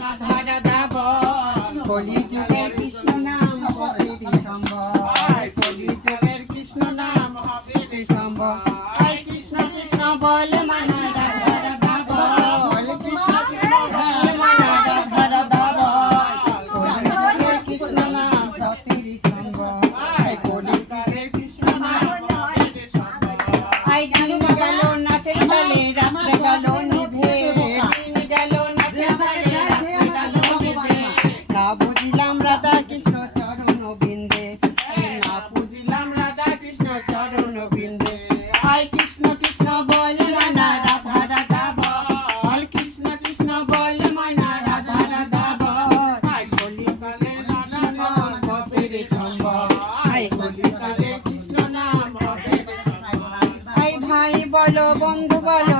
রাধা রাধা বল কলিযুগের কৃষ্ণ নাম হবে সম্ভব কলিযুগের কৃষ্ণ নাম হবে সম্ভব কৃষ্ণ কৃষ্ণ বল মানা রাধা রাধা বল কৃষ্ণ কৃষ্ণ বল মানা রাধা রাধা বল কলিযুগের কৃষ্ণ নাম হবে সম্ভব কলিযুগের কৃষ্ণ নাম হবে সম্ভব দিন গেল নাচের তালে রাত্রে গেল নিভে দিন গেল নাচের তালে রাত্রে গেল নিভে না বুঝিলাম রাধা কৃষ্ণ চরণ বিন্দে না বুঝিলাম রাধা কৃষ্ণ চরণ বিন্দে কৃষ্ণ কৃষ্ণ বল মানা রাধা রাধা বল কৃষ্ণ কৃষ্ণ বল মানা রাধা রাধা বল কলিযুগের রাধা নাম হবে সম্ভব কলিযুগের কৃষ্ণ নাম হবে ভাই বলো বন্ধু বলো